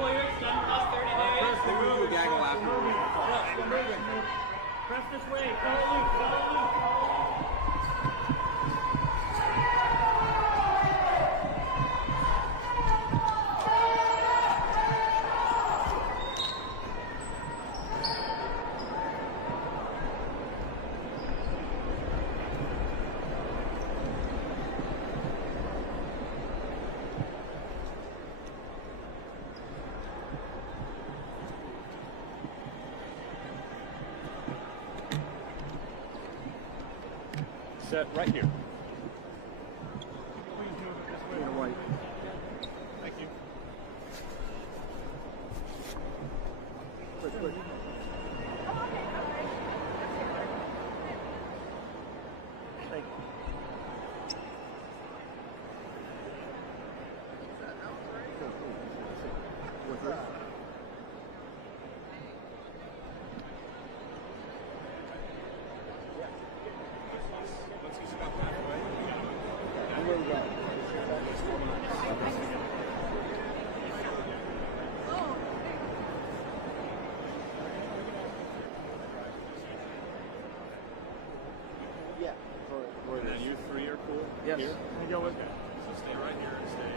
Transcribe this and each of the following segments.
clearance done in the last 30 days. We'll do a gaggle afterwards. Press this way. Follow loop. Follow loop. Set right here. Please move it this way. White. Thank you. Quick. Thank you. What's that? Yeah. And then you three are cool? Yes. Here? Let me go with that. So stay right here and stay.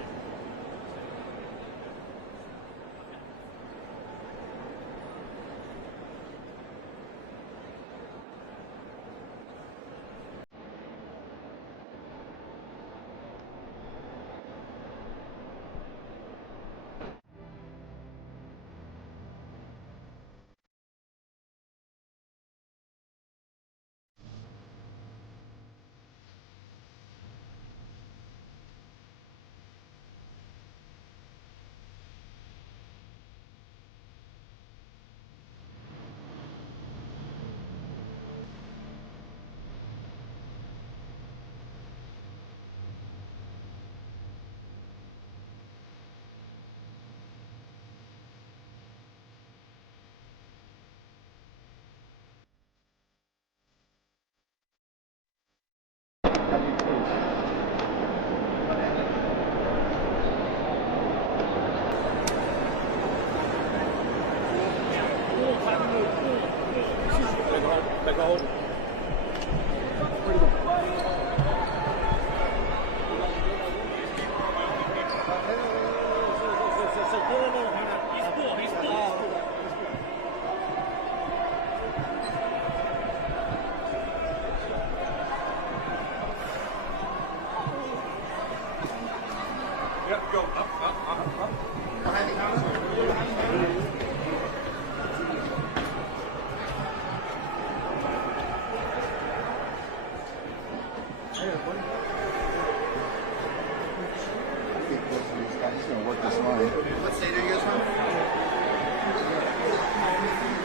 Back hold. Yep, go up. Behind the counter. Work this line. What state are you guys from?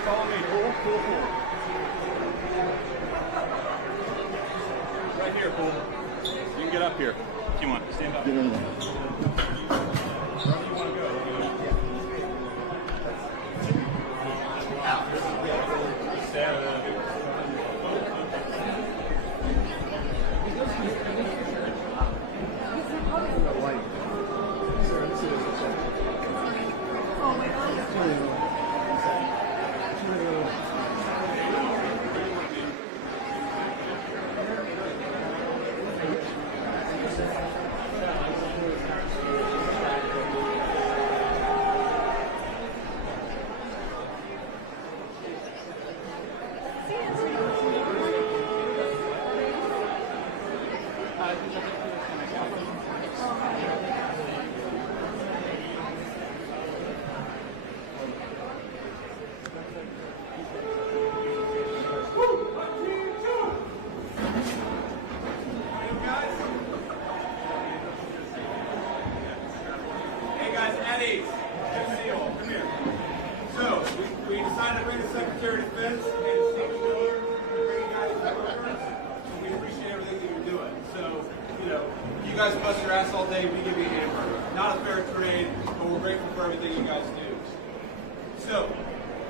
Follow me. Cool. Right here, cool. You can get up here if you want. Stand up. Get in there. Wherever you want to go. Stand up. Hey guys, Eddie. Good to see you all. Come here. So, we decided to bring the Secretary of Defense and Steve Miller to bring you guys to workers. And we appreciate everything that you're doing. So, you guys bust your ass all day, we give you a hamburger. Not a fair trade, but we're grateful for everything you guys do. So,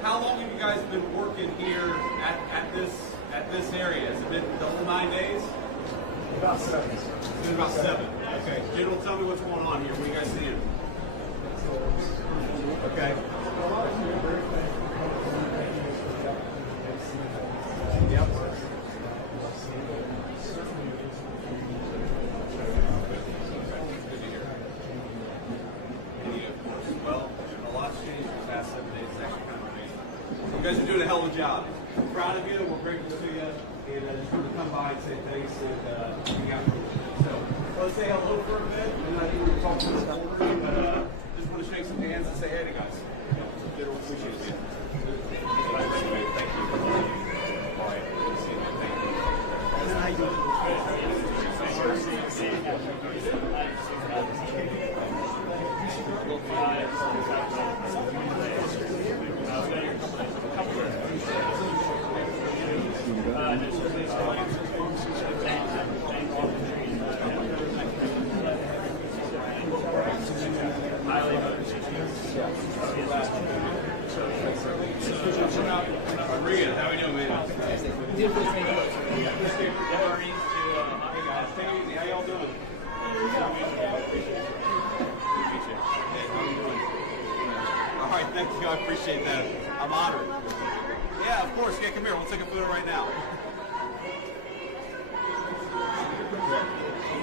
how long have you guys been working here at this area? Has it been the whole 9 days? About 7. It's been about 7. Okay. General, tell me what's going on here. What are you guys seeing? Okay. It's actually kind of amazing. You guys are doing a hell of a job. We're proud of you. We're grateful to you. And just wanted to come by and say thanks and hang out. So let's say hello for a bit, and I think we'll talk to the but just want to shake some hands and say hey to guys. We appreciate it. Thank you. All right. Good to see you, man. Thank you. Regan, how are we doing, man? How y'all doing? All right, thank you. I appreciate that. I'm honored. Yeah, of course. Yeah, come here. We'll take a photo right now.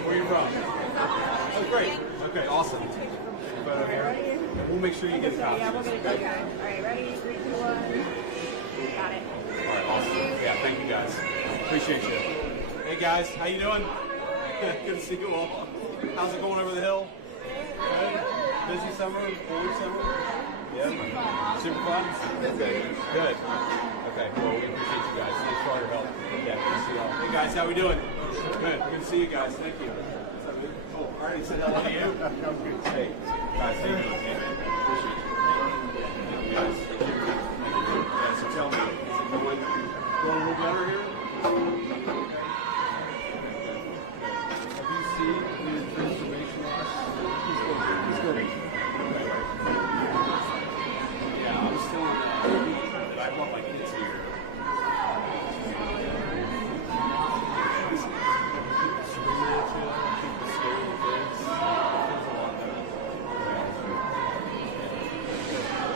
Where are you from? Oh, great. Okay, awesome. Photo here. We'll make sure you get a copy. Yeah, we'll get a copy. Okay. All right, ready? 3, 2, 1. Got it. All right, awesome. Yeah, thank you guys. Appreciate you. Hey guys, how you doing? Good to see you all. How's it going over the hill? Good. Busy summer? Full summer? Yeah. Super fun? Okay. Good. Okay. Well, we appreciate you guys. Thanks for all your help. Yeah, good to see you all. Hey guys, how we doing? Good. Good to see you guys. Thank you. Oh, I already said hello to you. Hey, guys, how you doing? Appreciate you. Guys. Yeah, so tell me, is it going a little better here? Have you seen the transformation? He's good. Yeah, I'm still in but I want my kids here.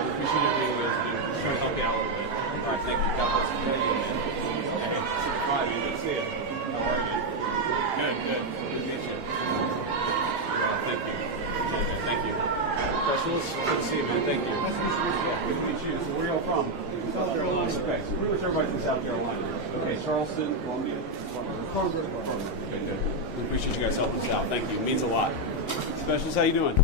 Appreciate everything you guys do. Just trying to help you out a little bit. All right, thank you. God bless you. Thank you, man. Hey, super fun. Good to see you. How are you? Good, good. Good to meet you. Thank you. Thank you. Specialist, good to see you, man. Thank you. Good to meet you. So where are y'all from? South Carolina. Okay, so pretty much everybody's from South Carolina. Okay, Charleston, Columbia. Okay, good. We appreciate you guys helping us out. Thank you. It means a lot. Specialist, how you doing?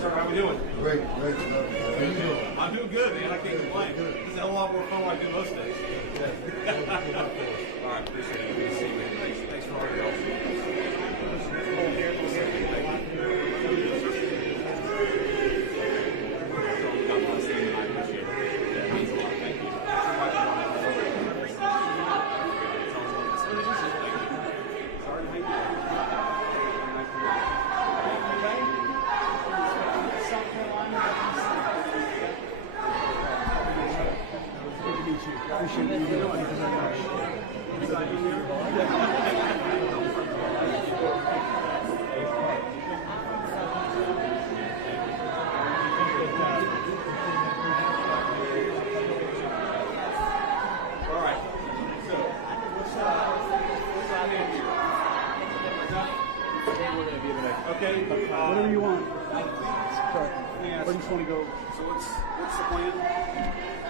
Sir, how we doing? Great. I'm doing good, man. I can't complain. This is a lot more fun than I do most days. All right, appreciate it. Good to see you, man. Thanks for all your help. God bless you, and I appreciate it. It means a lot. Thank you. Sorry to make you. Appreciate you doing it. All right. So, what's our name here? Okay. Whatever you want. Sorry. Where do you just want to go? So what's the plan?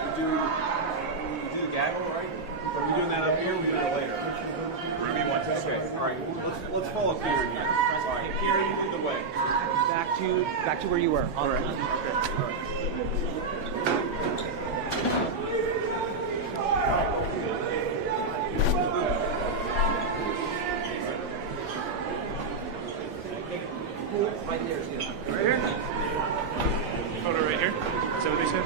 We do the gaggle, right? Are we doing that up here? Or are we doing it later? Ruby wants to. Okay. All right. Let's follow Kieran here. All right. Kieran, you lead the way. Back to where you were. All right. Okay. All right. Right there, too. Right here? Photo right here? Is that what they said?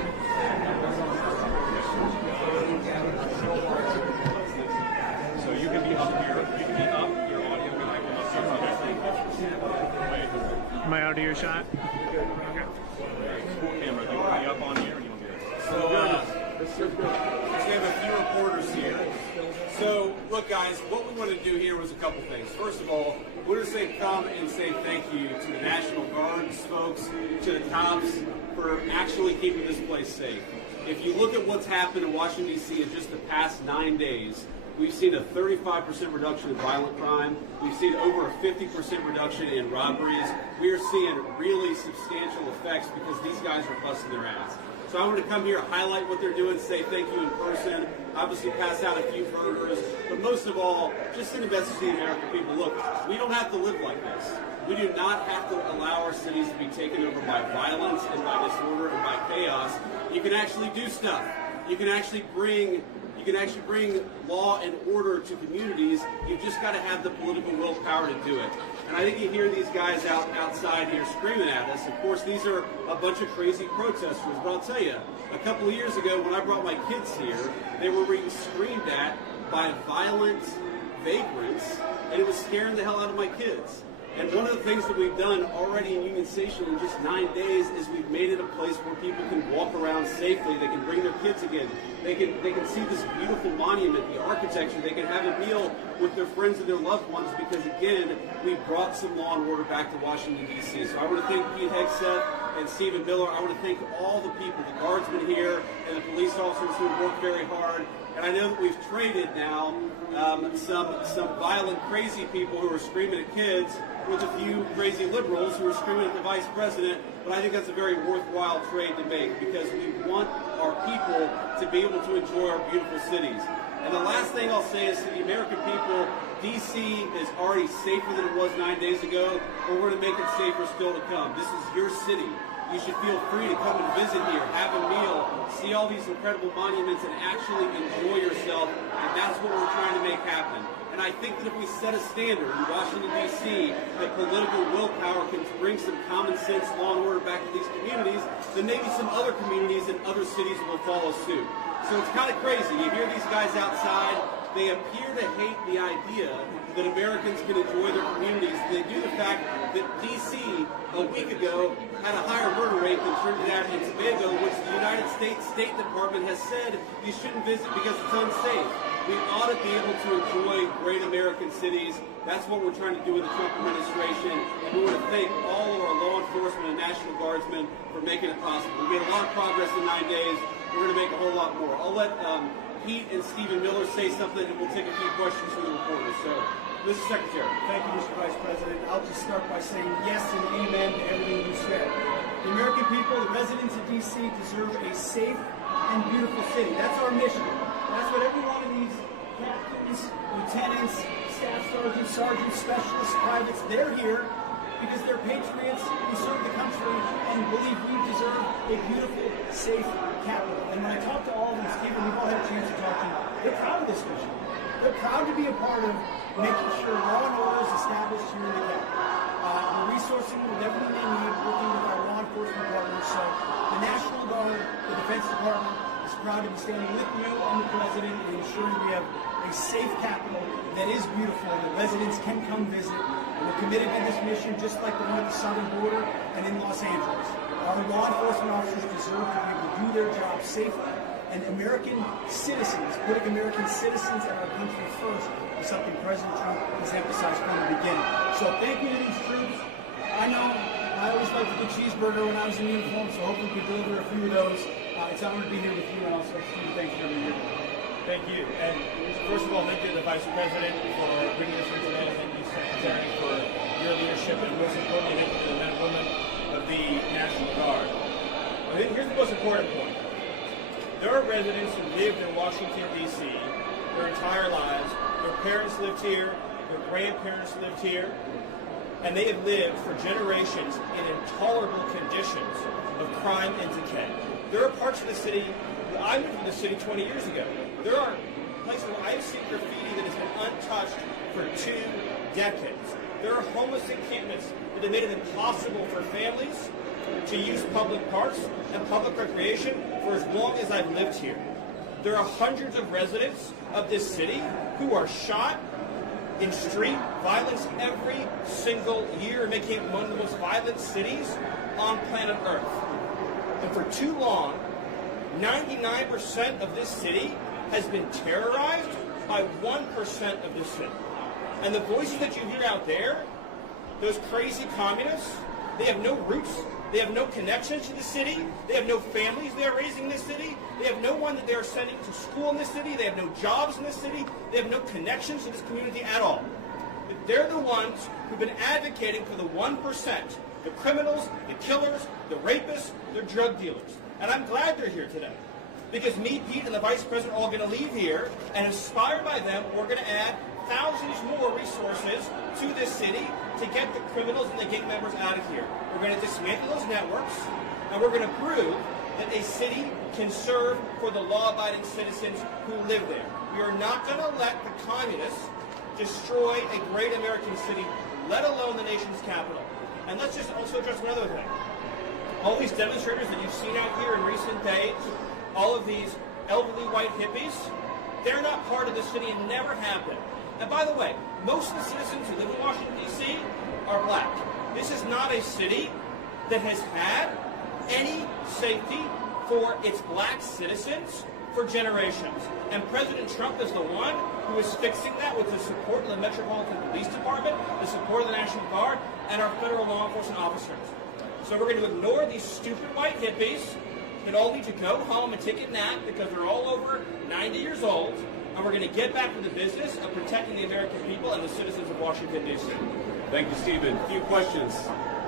So you can be up here. You can be up. Your audio can come up here. Wait. Am I out of your shot? Okay. Cool camera. Do you want me up on here or do you want me to? So, we have a few reporters here. So, look, guys, what we want to do here was a couple things. First of all, we want to come and say thank you to the National Guard's folks, to the cops, for actually keeping this place safe. If you look at what's happened in Washington, D.C. in just the past 9 days, We've seen a 35% reduction in violent crime. We've seen over a 50% reduction in robberies. We are seeing really substantial effects because these guys are busting their ass. So I wanted to come here, highlight what they're doing, say thank you in person, obviously pass out a few burgers, but most of all, just send a message to the American people. Look, we don't have to live like this. We do not have to allow our cities to be taken over by violence and by disorder and by chaos. You can actually do stuff. You can actually bring law and order to communities. You've just got to have the political willpower to do it. And I think you hear these guys outside here screaming at us. Of course, these are a bunch of crazy protesters. But I'll tell you, a couple of years ago when I brought my kids here, they were being screamed at by violent vagrants, and it was scaring the hell out of my kids. And one of the things that we've done already in Union Station in just 9 days is we've made it a place where people can walk around safely. They can bring their kids again. They can see this beautiful monument, the architecture. They can have a meal with their friends and their loved ones because, again, we brought some law and order back to Washington, D.C. So I want to thank Pete Hegseth and Stephen Miller. I want to thank all the people, the guardsmen here and the police officers who have worked very hard. And I know that we've traded now some violent, crazy people who are screaming at kids with a few crazy liberals who are screaming at the vice president. But I think that's a very worthwhile trade to make because we want our people to be able to enjoy our beautiful cities. And the last thing I'll say is to the American people, D.C. is already safer than it was 9 days ago, but we're going to make it safer still to come. This is your city. You should feel free to come and visit here, have a meal, see all these incredible monuments, and actually enjoy yourself. And that's what we're trying to make happen. And I think that if we set a standard in Washington, D.C., that political willpower can bring some common sense, law and order back to these communities, then maybe some other communities and other cities will follow suit. So it's kind of crazy. You hear these guys outside. They appear to hate the idea that Americans can enjoy their communities. They do the fact that D.C. a week ago had a higher murder rate than Trinidad and Tobago, which the United States State Department has said you shouldn't visit because it's unsafe. We ought to be able to enjoy great American cities. That's what we're trying to do with the Trump administration. And we want to thank all of our law enforcement and National Guardsmen for making it possible. We made a lot of progress in 9 days. We're going to make a whole lot more. I'll let Pete and Stephen Miller say something, and we'll take a few questions from the reporters. So, Mr. Secretary. Thank you, Mr. Vice President. I'll just start by saying yes and amen to everything you said. The American people, the residents of D.C. deserve a safe and beautiful city. That's our mission. That's what every one of these captains, lieutenants, staff sergeants, specialists, privates, they're here because they're patriots who serve the country and believe we deserve a beautiful, safe capital. And when I talk to all of them, Stephen, we've all had a chance to talk to them, they're proud of this mission. They're proud to be a part of making sure law and order is established here in the capital. We're resourcing with everything they need, working with our law enforcement partners. So the National Guard, the Defense Department, is proud to be standing with you and the President and ensuring we have a safe capital that is beautiful and the residents can come visit. And we're committed to this mission just like the one at the southern border and in Los Angeles. Our law enforcement officers deserve to be able to do their job safely. And American citizens, putting American citizens and our country first, is something President Trump has emphasized from the beginning. So thank you to these troops. I know I always liked the cheeseburger when I was in uniform, so hopefully we can deliver a few of those. It's an honor to be here with you, and also Steve, thank you for being here. Thank you. And first of all, thank you to the Vice President for bringing this information. Thank you, Secretary, for your leadership, and most importantly, thank you to the men and women of the National Guard. I think here's the most important point. There are residents who lived in Washington, D.C. their entire lives. Their parents lived here. Their grandparents lived here. And they have lived for generations in intolerable conditions of crime and decay. There are parts of the city, I moved to the city 20 years ago. There are places where I've seen graffiti that has been untouched for 2 decades. There are homeless encampments that have made it impossible for families to use public parks and public recreation for as long as I've lived here. There are hundreds of residents of this city who are shot in street violence every single year, making it one of the most violent cities on planet Earth. And for too long, 99% of this city has been terrorized by 1% of this city. And the voices that you hear out there, those crazy communists, they have no roots They have no connections to the city. They have no families they're raising in this city. They have no one that they're sending to school in this city. They have no jobs in this city. They have no connections to this community at all. But they're the ones who've been advocating for the 1%, the criminals, the killers, the rapists, the drug dealers. And I'm glad they're here today. Because me, Pete, and the Vice President are all going to leave here, and inspired by them, we're going to add thousands more resources to this city to get the criminals and the gang members out of here. We're going to dismantle those networks, and we're going to prove that a city can serve for the law-abiding citizens who live there. We are not going to let the communists destroy a great American city, let alone the nation's capital. And let's just also address another thing. All these demonstrators that you've seen out here in recent days, all of these elderly white hippies, they're not part of the city and never have been. And by the way, most of the citizens who live in Washington, D.C. are black. This is not a city that has had any safety for its black citizens for generations. And President Trump is the one who is fixing that with the support of the Metropolitan Police Department, the support of the National Guard, and our federal law enforcement officers. So we're going to ignore these stupid white hippies that all need to go home and take a nap because they're all over 90 years old, and we're going to get back to the business of protecting the American people and the citizens of Washington, D.C. Thank you, Stephen. A few questions.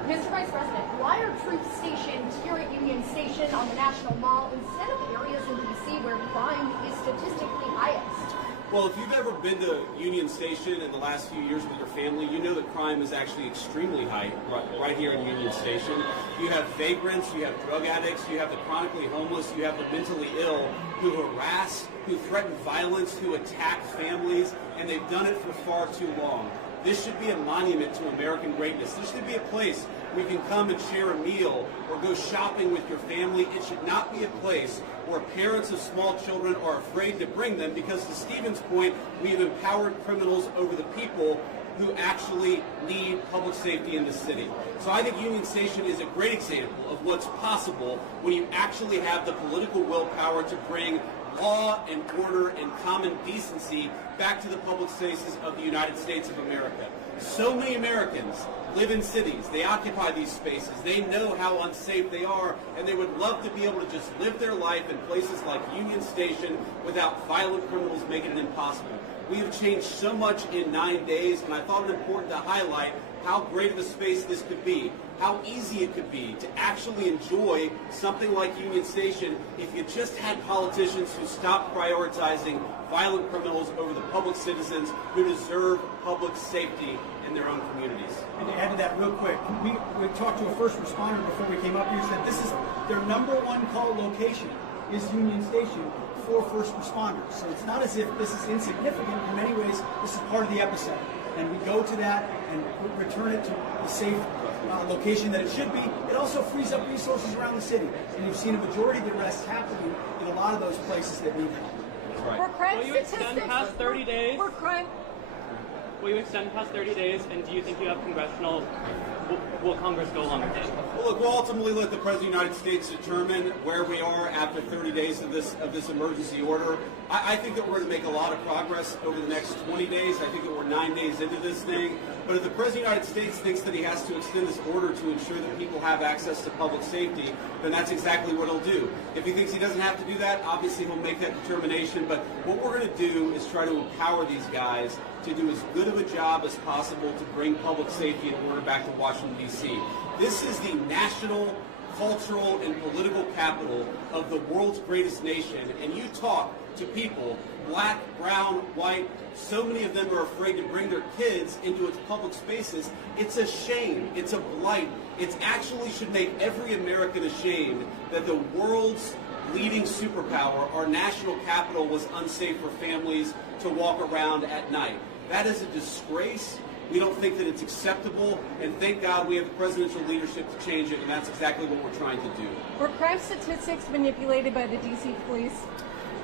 Mr. Vice President, why are troops stationed here at Union Station on the National Mall instead of areas in D.C. where crime is statistically highest? Well, if you've ever been to Union Station in the last few years with your family, you know that crime is actually extremely high right here in Union Station. You have vagrants, you have drug addicts, you have the chronically homeless, you have the mentally ill who harass, who threaten violence, who attack families, and they've done it for far too long. This should be a monument to American greatness. This should be a place where you can come and share a meal or go shopping with your family. It should not be a place where parents of small children are afraid to bring them because, to Stephen's point, we have empowered criminals over the people who actually need public safety in the city. So I think Union Station is a great example of what's possible when you actually have the political willpower to bring law and order and common decency back to the public spaces of the United States of America. So many Americans live in cities. They occupy these spaces. They know how unsafe they are, and they would love to be able to just live their life in places like Union Station without violent criminals making it impossible. We have changed so much in 9 days, and I thought it important to highlight how great of a space this could be, how easy it could be to actually enjoy something like Union Station if you just had politicians who stopped prioritizing violent criminals over the public citizens who deserve public safety in their own communities. And to add to that real quick, we talked to a first responder before we came up here, said this is their #1 call location is Union Station for first responders. So it's not as if this is insignificant. In many ways, this is part of the epicenter. And we go to that and return it to the safe location that it should be. It also frees up resources around the city. And you've seen a majority of the arrests happening in a lot of those places that need help. Right. For crime Will you extend past 30 days? For crime. Will you extend past 30 days, and do you think you have congressional, will Congress go along with it? Well, look, we'll ultimately let the President of the United States determine where we are after 30 days of this emergency order. I think that we're going to make a lot of progress over the next 20 days. I think that we're 9 days into this thing. But if the President of the United States thinks that he has to extend this order to ensure that people have access to public safety, then that's exactly what he'll do. If he thinks he doesn't have to do that, obviously he'll make that determination. But what we're going to do is try to empower these guys to do as good of a job as possible to bring public safety and order back to Washington, D.C. This is the national, cultural, and political capital of the world's greatest nation. And you talk to people, black, brown, white, so many of them are afraid to bring their kids into its public spaces. It's a shame. It's a blight. It actually should make every American ashamed that the world's leading superpower, our national capital, was unsafe for families to walk around at night. That is a disgrace. We don't think that it's acceptable, and thank God we have the presidential leadership to change it, and that's exactly what we're trying to do. Were crime statistics manipulated by the D.C. police?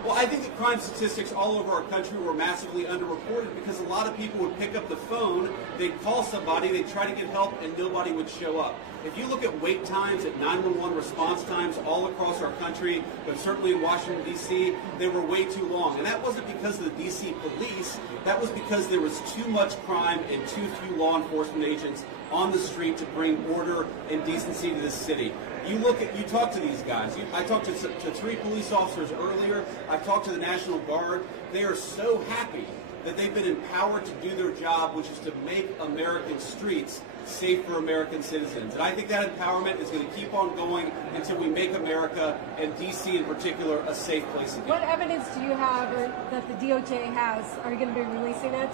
Well, I think that crime statistics all over our country were massively underreported because a lot of people would pick up the phone, they'd call somebody, they'd try to get help, and nobody would show up. If you look at wait times at 911 response times all across our country, but certainly in Washington, D.C., they were way too long. And that wasn't because of the D.C. police. That was because there was too much crime and too few law enforcement agents on the street to bring order and decency to this city. You talk to these guys. I talked to 3 police officers earlier. I've talked to the National Guard. They are so happy that they've been empowered to do their job, which is to make American streets safe for American citizens. And I think that empowerment is going to keep on going until we make America, and D.C. in particular, a safe place again. What evidence do you have that the DOJ has? Are you going to be releasing it?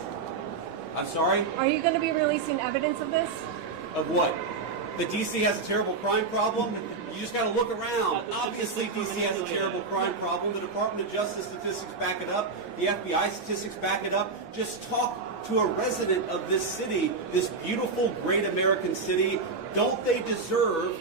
I'm sorry? Are you going to be releasing evidence of this? Of what? That D.C. has a terrible crime problem? You just got to look around. Obviously, D.C. has a terrible crime problem. The Department of Justice statistics back it up. The FBI statistics back it up. Just talk to a resident of this city, this beautiful, great American city. Don't they deserve...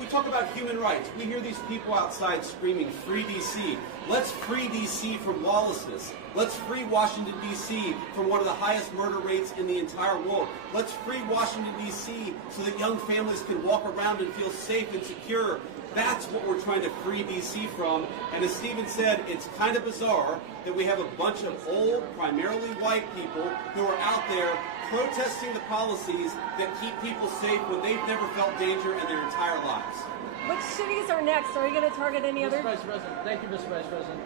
we talk about human rights. We hear these people outside screaming, "Free D.C." Let's free D.C. from lawlessness. Let's free Washington, D.C. from one of the highest murder rates in the entire world. Let's free Washington, D.C. so that young families can walk around and feel safe and secure. That's what we're trying to free D.C. from. And as Stephen said, it's kind of bizarre that we have a bunch of old, primarily white people who are out there protesting the policies that keep people safe when they've never felt danger in their entire lives. Which cities are next? Are you going to target any other? Mr. Vice President, thank you, Mr. Vice President.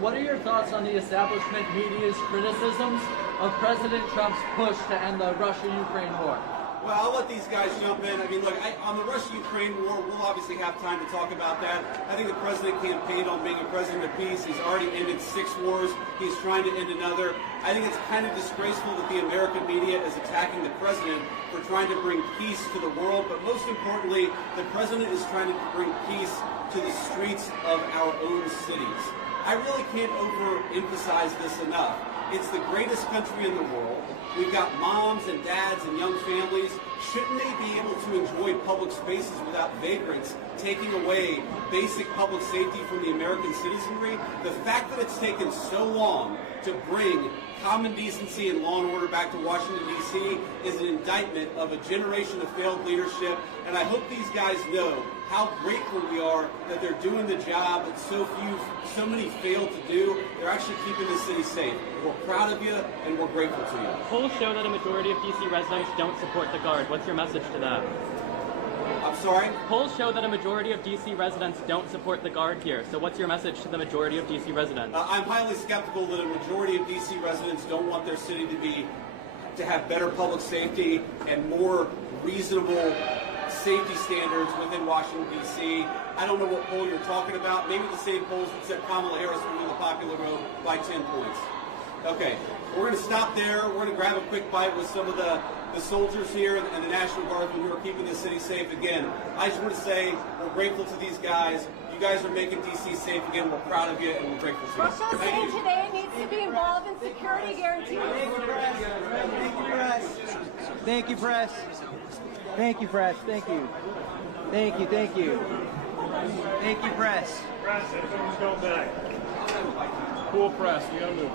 What are your thoughts on the establishment media's criticisms of President Trump's push to end the Russia-Ukraine war? Well, I'll let these guys jump in. I mean, look, on the Russia-Ukraine war, we'll obviously have time to talk about that. I think the president campaigned on being a president of peace. He's already ended 6 wars. He's trying to end another. I think it's kind of disgraceful that the American media is attacking the president for trying to bring peace to the world. But most importantly, the president is trying to bring peace to the streets of our own cities. I really can't overemphasize this enough. It's the greatest country in the world. We've got moms and dads and young families. Shouldn't they be able to enjoy public spaces without vagrants taking away basic public safety from the American citizenry? The fact that it's taken so long to bring common decency and law and order back to Washington, D.C. is an indictment of a generation of failed leadership. And I hope these guys know how grateful we are that they're doing the job that so many failed to do. They're actually keeping the city safe. We're proud of you, and we're grateful to you. Polls show that a majority of D.C. residents don't support the Guard. What's your message to that? I'm sorry? Polls show that a majority of D.C. residents don't support the Guard here. So what's your message to the majority of D.C. residents? I'm highly skeptical that a majority of D.C. residents don't want their city to have better public safety and more reasonable safety standards within Washington, D.C. I don't know what poll you're talking about. Maybe the same polls that said Kamala Harris would win the popular vote by 10 points. Okay, we're going to stop there. We're going to grab a quick bite with some of the soldiers here and the National Guardsmen who are keeping the city safe again. I just want to say we're grateful to these guys. You guys are making D.C. safe again. We're proud of you, and we're grateful to you. Russia saying today needs to be involved in security guarantees. Thank you, press. Thank you, press. Thank you, press. Thank you. Thank you, thank you. Thank you, press. Press, everyone's going back. Cool press, we gotta move.